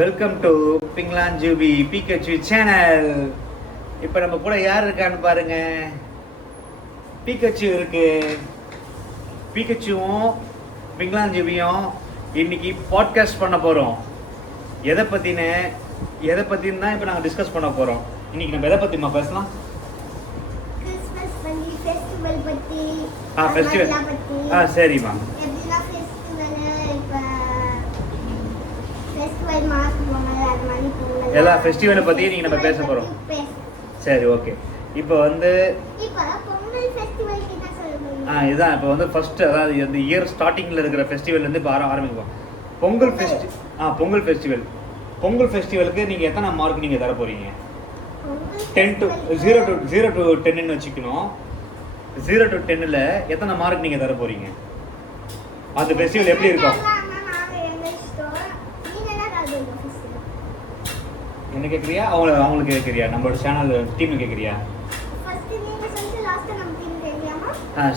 Welcome to பிங்லான் ஜூபி Pikachu channel. இப்போ நம்ம கூட யார் இருக்கான்னு பாருங்க. பிகச்சு இருக்கு. பிகச்சுவும் பிங்லான் ஜூபியும் இன்னைக்கு பாட்காஸ்ட் பண்ண போகிறோம். எதை பற்றின்னு தான் இப்போ நாங்கள் டிஸ்கஸ் பண்ண போகிறோம். இன்னைக்கு நம்ம எதை பற்றிமா பேசலாம்? ஃபெஸ்டிவல். சரிம்மா. எல்லா ஃபெஸ்டிவலை பற்றியும் நீங்கள் நம்ம பேச போகிறோம். சரி, ஓகே. இப்போ வந்து இதுதான் இப்போ வந்து ஃபர்ஸ்ட், அதாவது இந்த இயர் ஸ்டார்டிங்கில் இருக்கிற ஃபெஸ்டிவல்லேருந்து இப்போ ஆரம்பிக்குவோம். பொங்கல் ஃபெஸ்டிவல். பொங்கல் ஃபெஸ்டிவலுக்கு நீங்கள் எத்தனை மார்க் நீங்கள் தர போகிறீங்க? 0 to 10 வச்சுக்கணும். 0 to 10 எத்தனை மார்க் நீங்கள் தர போகிறீங்க? அந்த ஃபெஸ்டிவல் எப்படி இருக்கும்? என்ன கேட்குறியா? அவங்களுக்கு கேட்குறியா? நம்மளோட சேனல் டீம் கேட்குறியா?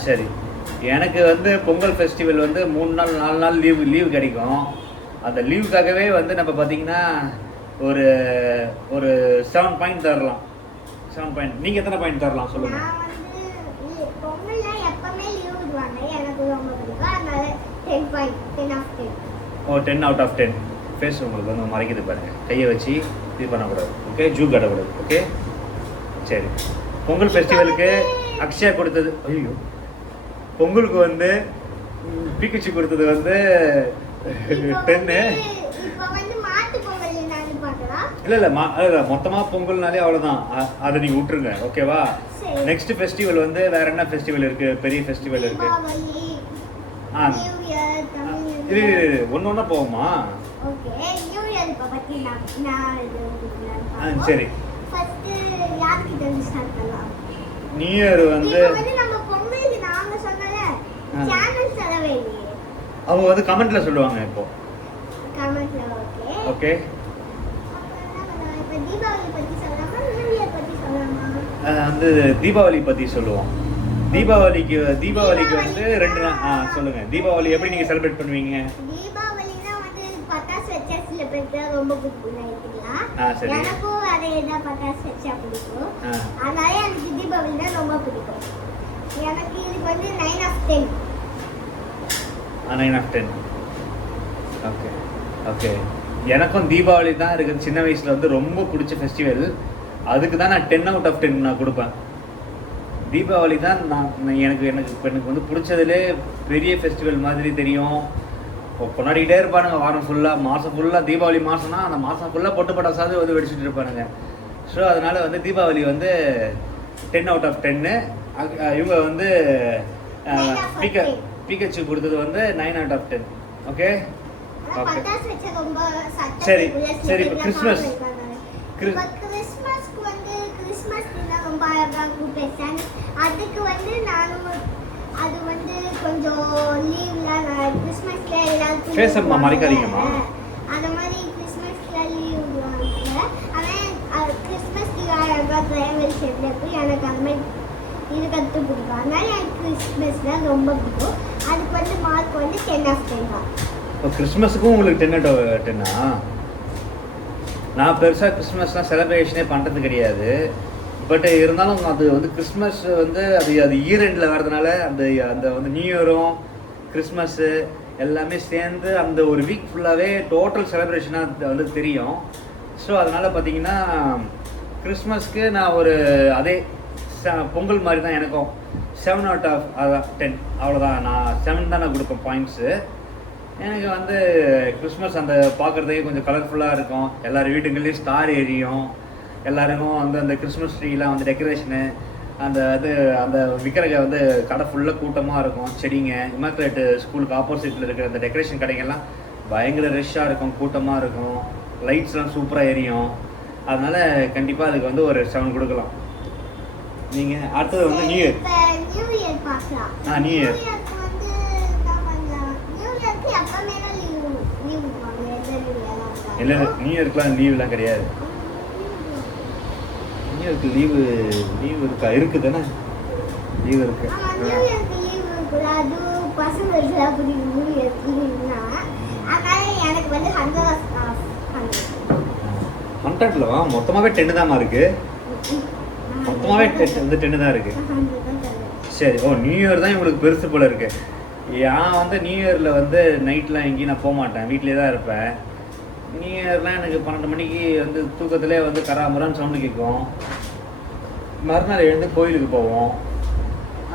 சரி. எனக்கு வந்து பொங்கல் ஃபெஸ்டிவல் வந்து 3 நாள் 4 நாள் லீவு கிடைக்கும். அந்த லீவுக்காகவே வந்து நம்ம பார்த்தீங்கன்னா ஒரு 7 பாயிண்ட் தரலாம். 7 பாயிண்ட். நீங்கள் எத்தனை பாயிண்ட் தரலாம் சொல்லுங்கள். ஓ, 10 out of 10. ஃபேஸ் உங்களுக்கு வந்து மறைக்குது பாருங்கள். கையை வச்சு இது பண்ணக்கூடாது, ஓகே? ஜூ கட்டக்கூடாது, ஓகே? சரி. பொங்கல் ஃபெஸ்டிவலுக்கு அக்ஷயா கொடுத்தது, ஐயோ, பொங்கலுக்கு வந்து பிகிச்சு கொடுத்தது வந்து 10. இல்லை மொத்தமாக பொங்கல்னாலே அவ்வளோதான். அதை நீங்கள் விட்டுருங்க, ஓகேவா? நெக்ஸ்ட் ஃபெஸ்டிவல் வந்து வேற என்ன ஃபெஸ்டிவல் இருக்குது? பெரிய ஃபெஸ்டிவல் இருக்குது. இது ஒன்று போகுமா? சரி. நியூ இயர் வந்து அவங்க வந்து கமெண்ட்ல சொல்லுவாங்க. இப்போ ஓகே, வந்து தீபாவளி பத்தி சொல்லுவோம். தீபாவளிக்கு வந்து 2 நாள். சொல்லுங்க, தீபாவளி எப்படி நீங்க செலிப்ரேட் பண்ணுவீங்க? ரொம்ப பிடிக்கும். எனக்கும் அதே தான் பட்டாசு வச்சா பிடிக்கும். அதனால எனக்கு தீபாவளி தான் ரொம்ப பிடிக்கும். எனக்கு இதுக்கு வந்து 9 of 10. 9 of 10. ஓகே. எனக்கும் தீபாவளி தான் இருக்குது. சின்ன வயசுல வந்து ரொம்ப பிடிச்ச ஃபெஸ்டிவல். அதுக்கு தான் நான் 10 out of 10 நான் கொடுப்பேன். தீபாவளி தான் எனக்கு வந்து பிடிச்சதுலே பெரிய ஃபெஸ்டிவல் மாதிரி தெரியும். கொண்டாடிக்கிட்டே இருப்பானுங்க வாரம் ஃபுல்லாக, மாதம் ஃபுல்லாக. தீபாவளி மாதம்னா அந்த மாதம் ஃபுல்லாக பொட்டு பட்டாசாவது வந்து வெடிச்சுட்டு இருப்பானுங்க. ஸோ அதனால் வந்து தீபாவளி வந்து 10 out of 10. இவங்க வந்து பிகச்சு கொடுத்தது வந்து 9 out of 10. ஓகே. சரி. இப்போ கிறிஸ்மஸ் ரொம்ப அழகாக பேசுறேன். அதுக்கு வந்து நானும் அது வந்து கொஞ்சம் லீவ்ல கிறிஸ்மஸ்ல எல்லாருக்கும் பேசம்மா மறைக்காதீங்கம்மா. அந்த மாதிரி கிறிஸ்மஸ்ல லீவ் விடுவாங்க. ஆனால் கிறிஸ்மஸ்க்கு அழகாக ட்ரைவல் ஷெட்ல போய் எனக்கு அந்த மாதிரி இது கற்று பிடிக்கும். அதனால எனக்கு கிறிஸ்மஸ்ல ரொம்ப பிடிக்கும். அதுக்கு வந்து மார்க் வந்து 10 of 10 தான். இப்போ கிறிஸ்மஸுக்கும் உங்களுக்கு 10 out of 10. நான் பெருசாக கிறிஸ்மஸ்லாம் செலிப்ரேஷனே பண்ணுறது கிடையாது. பட் இருந்தாலும் அது வந்து கிறிஸ்மஸ் வந்து அது இயர் எண்டில் வர்றதுனால அந்த வந்து நியூ இயரும் கிறிஸ்மஸ்ஸு எல்லாமே சேர்ந்து அந்த ஒரு வீக் ஃபுல்லாகவே டோட்டல் செலிப்ரேஷனாக வந்து தெரியும். ஸோ அதனால் பார்த்தீங்கன்னா கிறிஸ்மஸ்க்கு நான் ஒரு அதே பொங்கல் மாதிரி தான் எனக்கும் 7 out of 10. அவ்வளோதான். நான் 7 தான் நான் கொடுப்பேன் பாயிண்ட்ஸு. எனக்கு வந்து கிறிஸ்மஸ் அந்த பார்க்குறதுக்கே கொஞ்சம் கலர்ஃபுல்லாக இருக்கும். எல்லோரும் வீட்டுங்கள்லேயும் ஸ்டார் எரியும். எல்லாருக்கும் வந்து அந்த கிறிஸ்மஸ் ட்ரீலாம் வந்து டெக்கரேஷனு அந்த விற்கிறக வந்து கடை ஃபுல்லாக கூட்டமாக இருக்கும். செடிங்க இமாக்குலேட் ஸ்கூலுக்கு ஆப்போசிட்டில் இருக்கிற அந்த டெக்கரேஷன் கடைங்கள்லாம் பயங்கர ரஷ்ஷாக இருக்கும், கூட்டமாக இருக்கும். லைட்ஸ்லாம் சூப்பராக எரியும். அதனால் கண்டிப்பாக அதுக்கு வந்து ஒரு 7 கொடுக்கலாம். நீங்கள் அடுத்தது வந்து நியூ இயர் பார்க்கலாம். நியூ இயர் இல்லை, நியூ இயர்க்குலாம் லீவ்லாம் கிடையாது. நியூ இயர்க்கு லீவு இருக்குது தானே? லீவு இருக்கு. பசங்களுக்கு எனக்கு வந்து 100 கொண்டாடலவா மொத்தமாகவே 10 தான்மா இருக்கு. மொத்தமாகவே 10 தான் இருக்கு. சரி. ஓ நியூ இயர் தான் இவங்களுக்கு பெருசு போல இருக்கு. நான் வந்து நியூ இயரில் வந்து நைட்லாம் எங்கேயும் நான் போக மாட்டேன், வீட்டிலே தான் இருப்பேன். நியூ இயர்லாம் எனக்கு 12 மணிக்கு வந்து தூக்கத்திலே வந்து கராமரான்னு சவுண்டு கேட்கும். மறுநாள் எழுந்து கோயிலுக்கு போவோம்.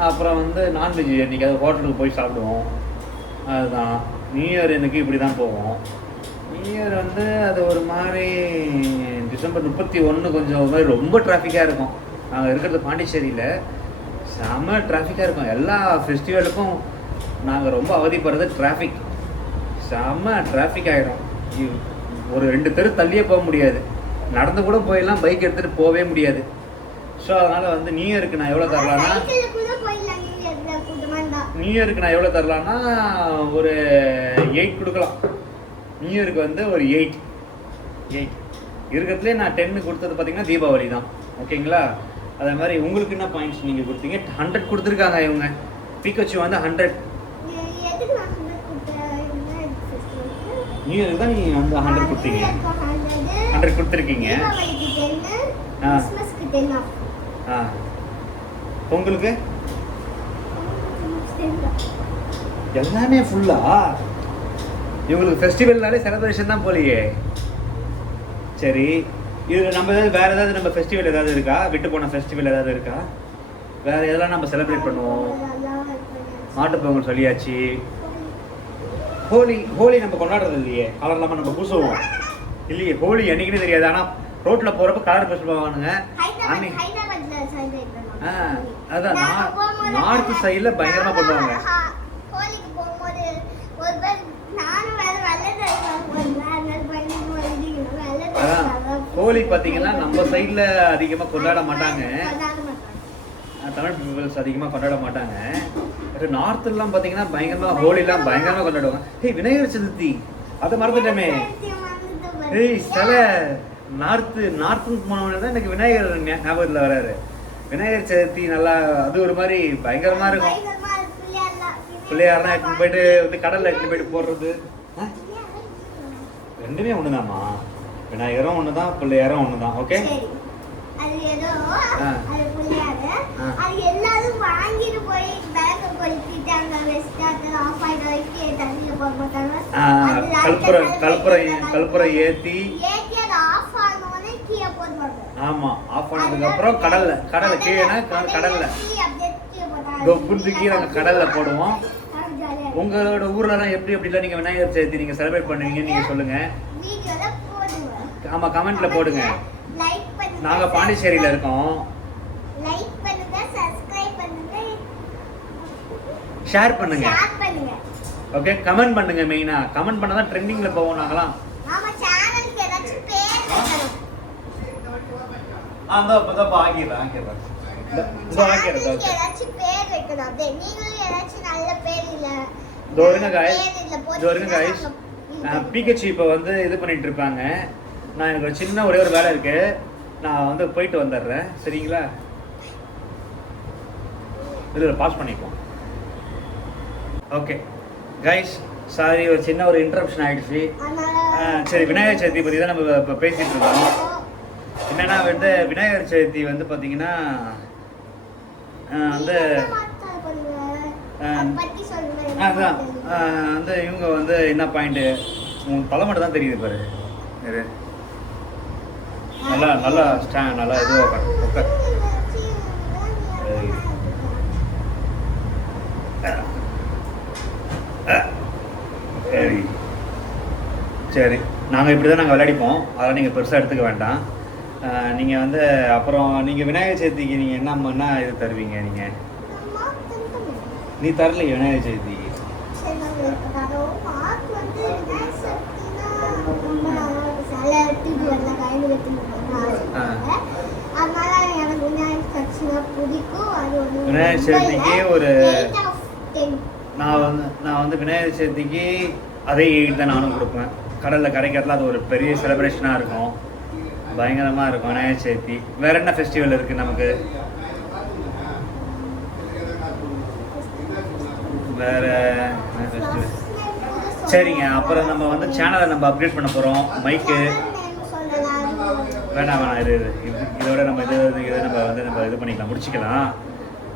அப்புறம் வந்து நான்வெஜ் இன்றைக்கி அது ஹோட்டலுக்கு போய் சாப்பிடுவோம். அதுதான் நியூ இயர் எனக்கு இப்படி தான் போவோம். நியூ இயர் வந்து அது ஒரு மாதிரி டிசம்பர் 31 கொஞ்சம் ஒரு மாதிரி ரொம்ப டிராஃபிக்காக இருக்கும். நாங்கள் இருக்கிறது பாண்டிச்சேரியில் செம்ம டிராஃபிக்காக இருக்கும். எல்லா ஃபெஸ்டிவலுக்கும் நாங்கள் ரொம்ப அவதிப்படுறது டிராஃபிக். செம்ம டிராஃபிக் ஆகிடும். ஒரு 2 தெரு தள்ளியே போக முடியாது, நடந்து கூட போயிடலாம், பைக் எடுத்துகிட்டு போகவே முடியாது. ஸோ அதனால் வந்து நியூ இயருக்கு நான் எவ்வளோ தரலான்னா ஒரு 8 கொடுக்கலாம். நியூ இயருக்கு வந்து ஒரு 8 இருக்கிறதுலே நான் 10 கொடுத்தது பார்த்தீங்கன்னா தீபாவளி தான். ஓகேங்களா? அதே மாதிரி உங்களுக்கு என்ன பாயிண்ட்ஸ் நீங்கள் கொடுத்தீங்க? 100 கொடுத்துருக்காங்க இவங்க. பிகச்சு வந்து 100. நியூ இயருக்கு தான் நீங்கள் வந்து 100 கொடுத்தீங்க. 100 கொடுத்துருக்கீங்க. உங்களுக்கு எல்லாமே ஃபுல்லா? இவங்களுக்கு ஃபெஸ்டிவல்னாலே செலிப்ரேஷன் தான் போலையே. சரி, இது நம்ம வேறு ஏதாவது நம்ம ஃபெஸ்டிவல் ஏதாவது இருக்கா? விட்டு போன ஃபெஸ்டிவல் ஏதாவது இருக்கா? வேறு எதெல்லாம் நம்ம செலிப்ரேட் பண்ணுவோம்? மாட்டுப்பொங்கல் சொல்லியாச்சு. ஹோலி நம்ம கொண்டாடுறது இல்லையே, கலர் இல்லாமல் நம்ம பூசுவோம் இல்லையே. ஹோலி என்னைக்குன்னு தெரியாது, ஆனால் ரோட்டில் போகிறப்ப கலர் பேச போவானுங்க. அதான் நார்த் சைடில் பயங்கரமாக பண்ணுவாங்க. அதான் ஹோலி பார்த்தீங்கன்னா நம்ம சைடில் அதிகமாக கொண்டாட மாட்டாங்க, தமிழ் பீப்புள்ஸ் அதிகமாக கொண்டாட மாட்டாங்க. நார்த்துலாம் பார்த்தீங்கன்னா பயங்கரமாக ஹோலிலாம் பயங்கரமாக கொண்டாடுவாங்க. விநாயகர் சதுர்த்தி அதை மறந்துட்டோமே. சில நார்த்துன்னு போனவங்க தான் எனக்கு விநாயகர் ஞாபகத்தில் வராரு. விநாயகர் சதுர்த்தி நல்லா, அது ஒரு மாதிரி பயங்கரமாக இருக்கும். பிள்ளையார்னா எடுத்துன்னு போயிட்டு வந்து கடலில் எடுத்துன்னு போயிட்டு போடுறது ரெண்டுமே ஒன்று தான்மா. விநாயகரும் ஒன்று தான், பிள்ளையாரும் ஒன்று தான். ஓகே, கல்புரம் ஏத்தி ஆமா ஆஃப் ஆனதுக்கு அப்புறம் கடல்ல கீழே கடல்ல போடுவோம். உங்களோட ஊர்லலாம் எப்படிலாம் நீங்க விநாயகர் சதுர்த்தி நீங்க செலிப்ரேட் பண்ணுவீங்கன்னு நீங்க சொல்லுங்க. ஆமா, கமெண்ட்ல போடுங்க. நாங்க பாண்டிச்சேரியில இருக்கோம். ஷேர் பண்ணுங்க. ஓகே, கமெண்ட் பண்ணுங்க. மெயினா கமெண்ட் பண்ணாதான் ட்ரெண்டிங்ல போவோம் நாங்கலாம். பிகச்சு இப்போ வந்து இது பண்ணிட்டு இருப்பாங்க. நான் எனக்கு ஒரு சின்ன ஒரே ஒரு வேலை இருக்கு, நான் வந்து போயிட்டு வந்துடுறேன். சரிங்களா? இதில் பாஸ் பண்ணிப்போம். ஓகே கைஸ், சாரி, ஒரு சின்ன ஒரு இன்டரப்ஷன் ஆகிடுச்சு. சரி, விநாயகர் சதுர்த்தி பற்றி தான் நம்ம இப்போ பேசிகிட்டு இருக்கோம். என்னென்னா வந்து விநாயகர் சதுர்த்தி வந்து பார்த்தீங்கன்னா வந்து அதுதான் வந்து இவங்க வந்து என்ன பாயிண்ட்டு, உங்களுக்கு பல மட்டும் தான் தெரியுது பாரு. நல்லா நல்லா நல்லா இதுவாக உட்கார். சரி சரி, நாங்கள் இப்படி தான் நாங்கள் விளையாடிப்போம், அதெல்லாம் நீங்கள் பெருசாக எடுத்துக்க வேண்டாம். நீங்கள் வந்து அப்புறம் நீங்கள் விநாயகர் சதுர்த்திக்கு நீங்கள் என்ன இது தருவீங்க? நீங்கள் நீ தரலையே விநாயகர் சதுர்த்திக்கு. விநாயகர் சதுர்த்திக்கு ஒரு நான் வந்து விநாயகர் சதுர்த்திக்கு அதே 8 தான் நானும் கொடுப்பேன். கடலில் கிடைக்கிறதுல அது ஒரு பெரிய செலிப்ரேஷனாக இருக்கும், பயங்கரமாக இருக்கும் விநாயகர் சதுர்த்தி. வேறு என்ன ஃபெஸ்டிவல் இருக்குது நமக்கு? வேறு என்ன ஃபெஸ்டிவல்? சரிங்க, அப்புறம் நம்ம வந்து சேனலை நம்ம அப்டேட் பண்ண போகிறோம். மைக்கு வேணாம் இதோட நம்ம இதை நம்ம இது பண்ணிக்கலாம், முடிச்சுக்கலாம்.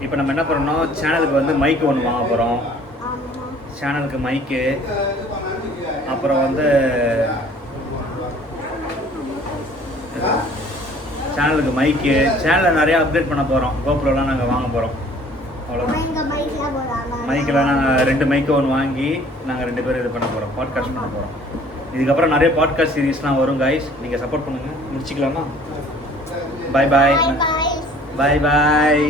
இப்போ நம்ம என்ன பண்ணணும், சேனலுக்கு வந்து மைக்கு ஒன்று வாங்க போகிறோம். சேனலுக்கு மைக்கு, அப்புறம் வந்து சேனலுக்கு மைக்கு, சேனலை நிறையா அப்டேட் பண்ண போகிறோம். கோப்ரோலாம் நாங்கள் வாங்க போகிறோம். அவ்வளோதான். மைக்கெலாம் நாங்கள் 2 மைக்கு ஒன்று வாங்கி நாங்கள் 2 பேரும் இது பண்ண போகிறோம், பாட்காஸ்ட் பண்ண போகிறோம். இதுக்கப்புறம் நிறைய பாட்காஸ்ட் சீரீஸ்லாம் வரும் கைஸ், நீங்கள் சப்போர்ட் பண்ணுங்கள். முடிச்சுக்கலாமா? பாய் பாய் பாய் பாய்.